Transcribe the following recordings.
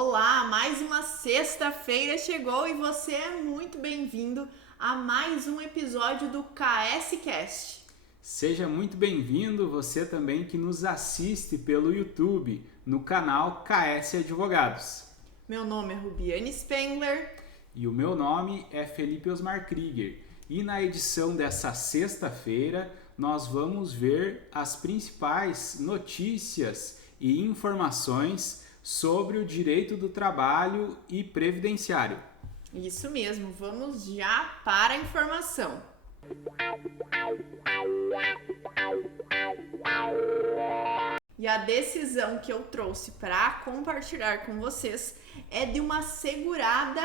Olá, mais uma sexta-feira chegou e você é muito bem-vindo a mais um episódio do KS Cast. Seja muito bem-vindo você também que nos assiste pelo YouTube no canal KS Advogados. Meu nome é Rubiane Spengler. E o meu nome é Felipe Osmar Krieger. E na edição dessa sexta-feira nós vamos ver as principais notícias e informações sobre o direito do trabalho e previdenciário. Isso mesmo, vamos já para a informação. E a decisão que eu trouxe para compartilhar com vocês é de uma segurada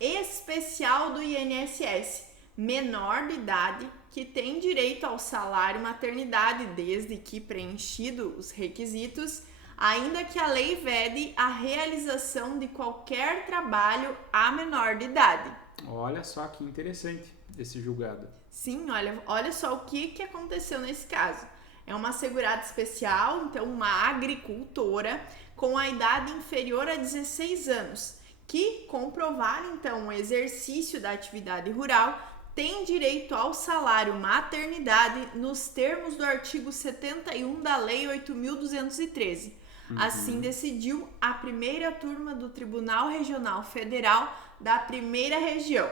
especial do INSS, menor de idade, que tem direito ao salário maternidade desde que preenchido os requisitos, ainda que a lei vede a realização de qualquer trabalho a menor de idade. Olha só que interessante esse julgado. Sim, olha só o que aconteceu nesse caso. É uma segurada especial, então uma agricultora com a idade inferior a 16 anos, que comprovar então o exercício da atividade rural tem direito ao salário maternidade nos termos do artigo 71 da Lei 8.213. Assim decidiu a primeira turma do Tribunal Regional Federal da Primeira Região.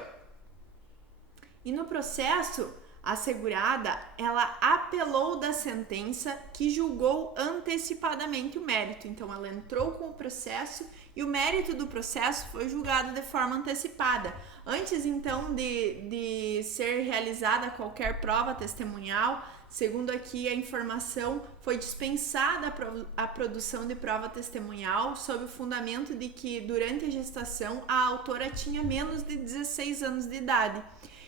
E no processo, a segurada, ela apelou da sentença que julgou antecipadamente o mérito. Então, ela entrou com o processo e o mérito do processo foi julgado de forma antecipada. Antes, então, de ser realizada qualquer prova testemunhal, segundo aqui a informação, foi dispensada a produção de prova testemunhal sob o fundamento de que, durante a gestação, a autora tinha menos de 16 anos de idade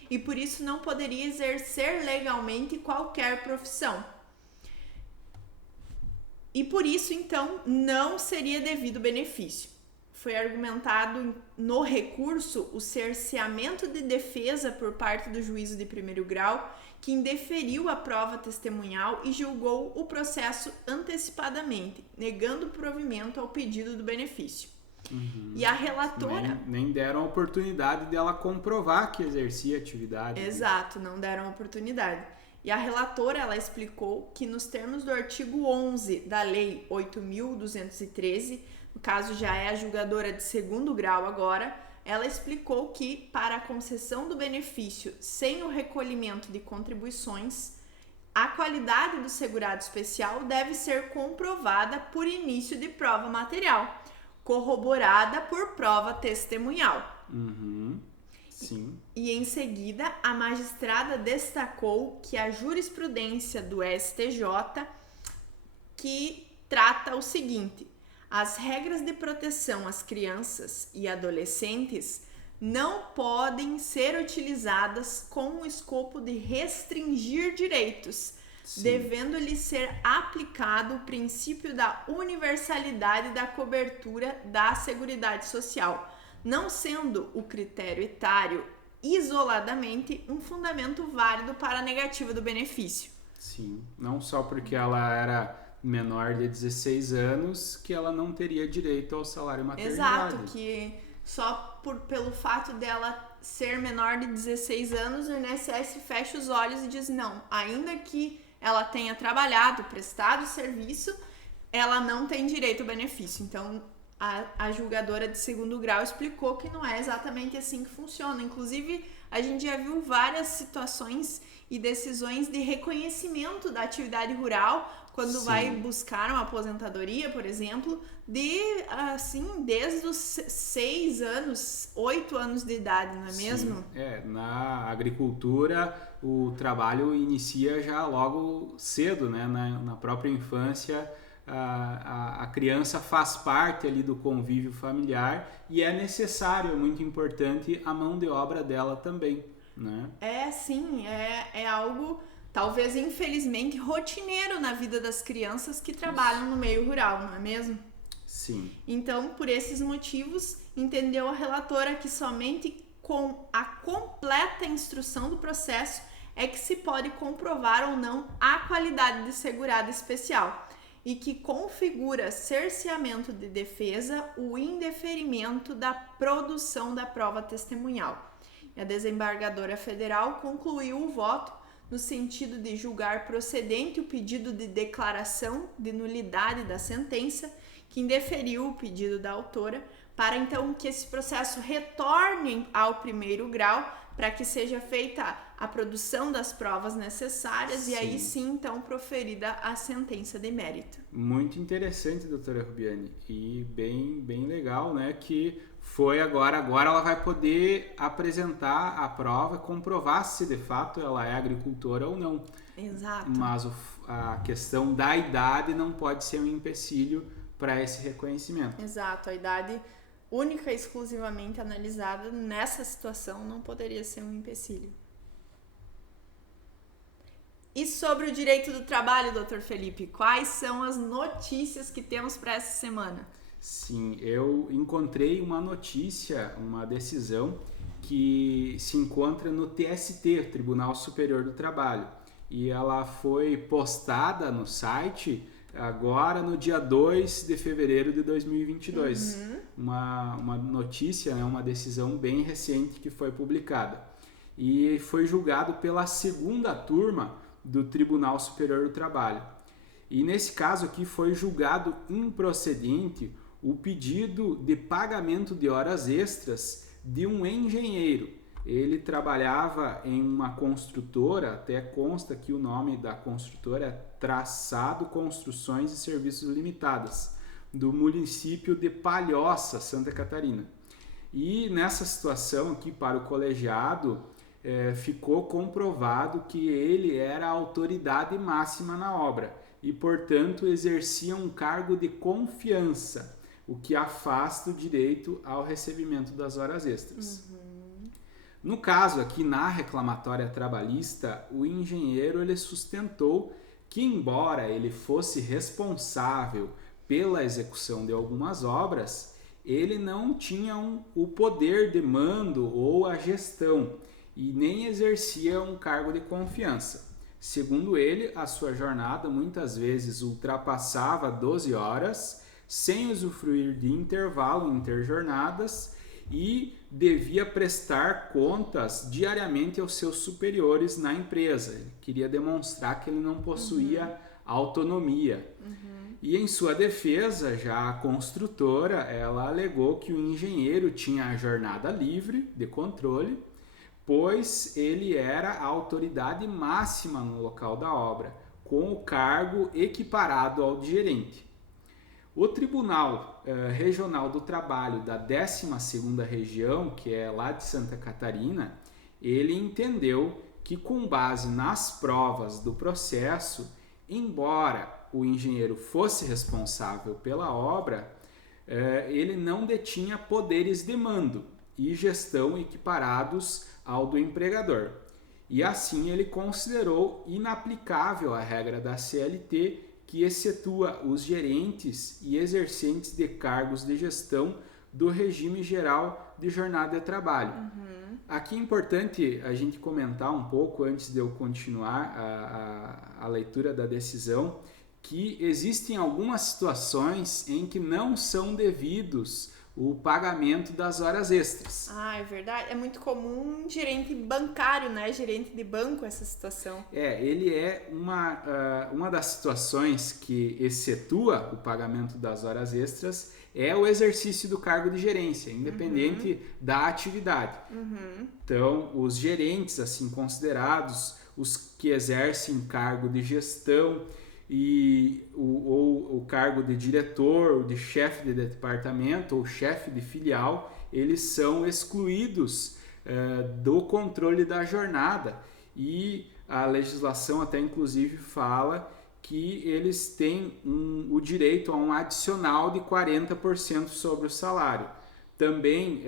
e, por isso, não poderia exercer legalmente qualquer profissão. E, por isso, então, não seria devido benefício. Foi argumentado no recurso o cerceamento de defesa por parte do juízo de primeiro grau, que indeferiu a prova testemunhal e julgou o processo antecipadamente, negando o provimento ao pedido do benefício. E a relatora... Nem deram a oportunidade dela comprovar que exercia atividade. Exato, não deram a oportunidade. E a relatora, ela explicou que nos termos do artigo 11 da Lei 8.213, no caso já é a julgadora de segundo grau agora, ela explicou que para a concessão do benefício sem o recolhimento de contribuições, a qualidade do segurado especial deve ser comprovada por início de prova material, corroborada por prova testemunhal. Sim. E em seguida, a magistrada destacou que a jurisprudência do STJ que trata o seguinte: as regras de proteção às crianças e adolescentes não podem ser utilizadas com o escopo de restringir direitos, devendo-lhe ser aplicado o princípio da universalidade da cobertura da Seguridade Social, não sendo o critério etário isoladamente um fundamento válido para a negativa do benefício. Sim, não só porque ela era menor de 16 anos que ela não teria direito ao salário maternidade. Exato, que só pelo fato dela ser menor de 16 anos, o INSS fecha os olhos e diz não, ainda que ela tenha trabalhado, prestado serviço, ela não tem direito ao benefício. Então, a julgadora de segundo grau explicou que não é exatamente assim que funciona. Inclusive, a gente já viu várias situações e decisões de reconhecimento da atividade rural quando vai buscar uma aposentadoria, por exemplo, desde os 6 anos, 8 anos de idade, não é mesmo? Na agricultura o trabalho inicia já logo cedo, né? Na própria infância a criança faz parte ali do convívio familiar e é necessário, é muito importante a mão de obra dela também, né? É algo... talvez, infelizmente, rotineiro na vida das crianças que trabalham no meio rural, não é mesmo? Sim. Então, por esses motivos, entendeu a relatora que somente com a completa instrução do processo é que se pode comprovar ou não a qualidade de segurado especial. e que configura cerceamento de defesa o indeferimento da produção da prova testemunhal. E a desembargadora federal concluiu o voto no sentido de julgar procedente o pedido de declaração de nulidade da sentença, que indeferiu o pedido da autora, para então que esse processo retorne ao primeiro grau, para que seja feita a produção das provas necessárias. Sim. E aí sim, então, proferida a sentença de mérito. Muito interessante, doutora Rubiane, e bem legal, né, que foi agora ela vai poder apresentar a prova, comprovar se de fato ela é agricultora ou não. Exato. Mas a questão da idade não pode ser um empecilho para esse reconhecimento. Exato, a idade única e exclusivamente analisada nessa situação não poderia ser um empecilho. E sobre o direito do trabalho, doutor Felipe, quais são as notícias que temos para essa semana? Sim, eu encontrei uma notícia, uma decisão que se encontra no TST, Tribunal Superior do Trabalho, e ela foi postada no site agora no dia 2 de fevereiro de 2022. Uma notícia, né, uma decisão bem recente que foi publicada. E foi julgado pela segunda turma do Tribunal Superior do Trabalho. E nesse caso aqui foi julgado improcedente o pedido de pagamento de horas extras de um engenheiro. Ele trabalhava em uma construtora, até consta que o nome da construtora é Traçado Construções e Serviços Limitadas, do município de Palhoça, Santa Catarina. E nessa situação aqui, para o colegiado, ficou comprovado que ele era a autoridade máxima na obra e, portanto, exercia um cargo de confiança, o que afasta o direito ao recebimento das horas extras. No caso aqui, na reclamatória trabalhista, o engenheiro ele sustentou que, embora ele fosse responsável pela execução de algumas obras, ele não tinha o poder de mando ou a gestão e nem exercia um cargo de confiança. Segundo ele, a sua jornada muitas vezes ultrapassava 12 horas, sem usufruir de intervalo interjornadas, e devia prestar contas diariamente aos seus superiores na empresa. Ele queria demonstrar que ele não possuía autonomia. E em sua defesa, já a construtora, ela alegou que o engenheiro tinha a jornada livre de controle, pois ele era a autoridade máxima no local da obra, com o cargo equiparado ao de gerente. O Tribunal Regional do Trabalho da 12ª Região, que é lá de Santa Catarina, ele entendeu que, com base nas provas do processo, embora o engenheiro fosse responsável pela obra, ele não detinha poderes de mando e gestão equiparados ao do empregador. E assim ele considerou inaplicável a regra da CLT, que excetua os gerentes e exercentes de cargos de gestão do regime geral de jornada de trabalho. Aqui é importante a gente comentar um pouco, antes de eu continuar a leitura da decisão, que existem algumas situações em que não são devidos o pagamento das horas extras. Ah, é verdade. É muito comum gerente bancário, né? Gerente de banco, essa situação. Ele é uma das situações que excetua o pagamento das horas extras é o exercício do cargo de gerência, independente da atividade. Então, os gerentes, assim considerados, os que exercem cargo de gestão ou o cargo de diretor, de chefe de departamento ou chefe de filial, eles são excluídos do controle da jornada, e a legislação até inclusive fala que eles têm o direito a um adicional de 40% sobre o salário. Também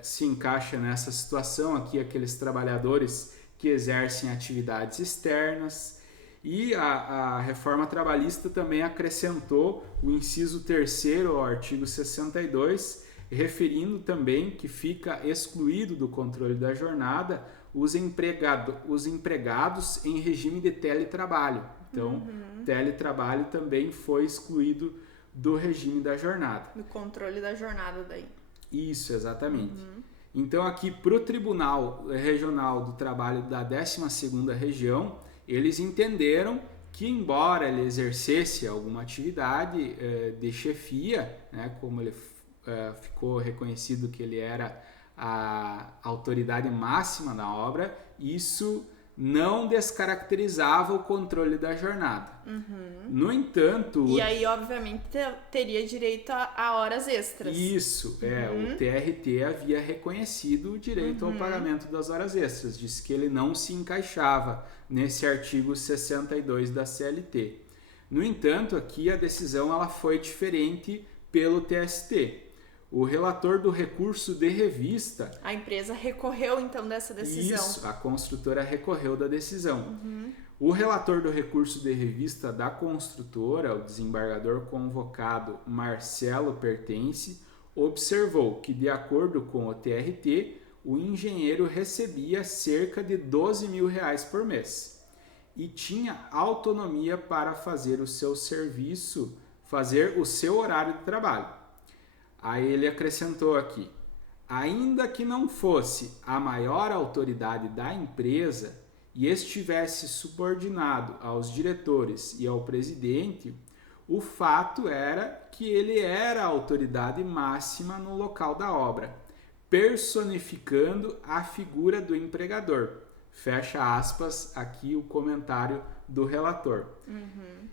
se encaixa nessa situação aqui aqueles trabalhadores que exercem atividades externas. E a reforma trabalhista também acrescentou o inciso 3º ao artigo 62, referindo também que fica excluído do controle da jornada os empregados em regime de teletrabalho. Então, teletrabalho também foi excluído do regime da jornada. Do controle da jornada daí. Isso, exatamente. Então, aqui para o Tribunal Regional do Trabalho da 12ª Região, eles entenderam que, embora ele exercesse alguma atividade de chefia, né, como ele ficou reconhecido que ele era a autoridade máxima da obra, isso não descaracterizava o controle da jornada. No entanto... E aí, obviamente, teria direito a horas extras. Isso, o TRT havia reconhecido o direito ao pagamento das horas extras, disse que ele não se encaixava nesse artigo 62 da CLT. No entanto, aqui a decisão ela foi diferente pelo TST. O relator do recurso de revista... A empresa recorreu, então, dessa decisão. Isso, a construtora recorreu da decisão. O relator do recurso de revista da construtora, o desembargador convocado Marcelo Pertence, observou que, de acordo com o TRT, o engenheiro recebia cerca de R$12 mil por mês e tinha autonomia para fazer o seu serviço, fazer o seu horário de trabalho. Aí ele acrescentou aqui, ainda que não fosse a maior autoridade da empresa e estivesse subordinado aos diretores e ao presidente, o fato era que ele era a autoridade máxima no local da obra, personificando a figura do empregador. Fecha aspas aqui o comentário do relator.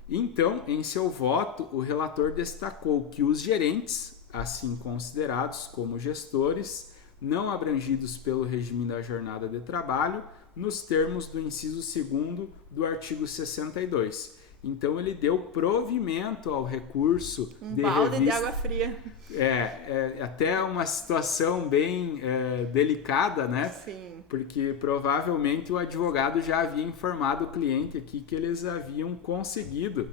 Então, em seu voto, o relator destacou que os gerentes, assim considerados como gestores, não abrangidos pelo regime da jornada de trabalho, nos termos do inciso 2º do artigo 62. Então, ele deu provimento ao recurso de balde de água fria. É até uma situação bem delicada, né? Sim. Porque provavelmente o advogado já havia informado o cliente aqui que eles haviam conseguido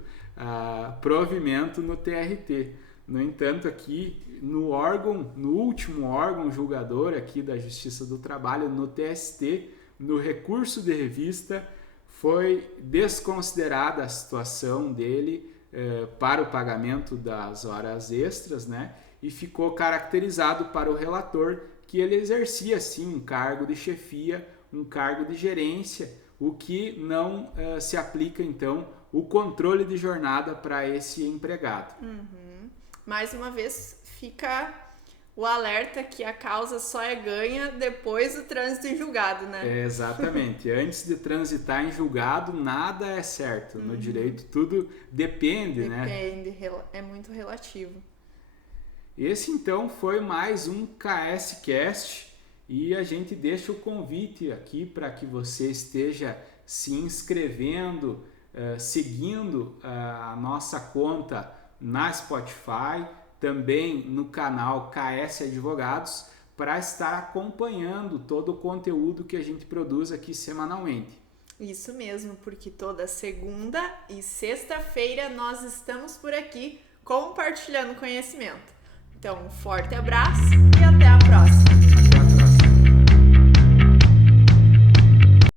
provimento no TRT. No entanto, aqui no último órgão julgador aqui da Justiça do Trabalho, no TST, no recurso de revista, foi desconsiderada a situação dele para o pagamento das horas extras, né? E ficou caracterizado para o relator que ele exercia, sim, um cargo de chefia, um cargo de gerência, o que não se aplica, então, o controle de jornada para esse empregado. Mais uma vez, fica o alerta que a causa só é ganha depois do trânsito em julgado, né? Exatamente. Antes de transitar em julgado, nada é certo. No direito, tudo depende, né? Depende, é muito relativo. Esse, então, foi mais um KS Cast e a gente deixa o convite aqui para que você esteja se inscrevendo, seguindo a nossa conta na Spotify, também no canal KS Advogados, para estar acompanhando todo o conteúdo que a gente produz aqui semanalmente. Isso mesmo, porque toda segunda e sexta-feira nós estamos por aqui compartilhando conhecimento. Então, um forte abraço e até a próxima!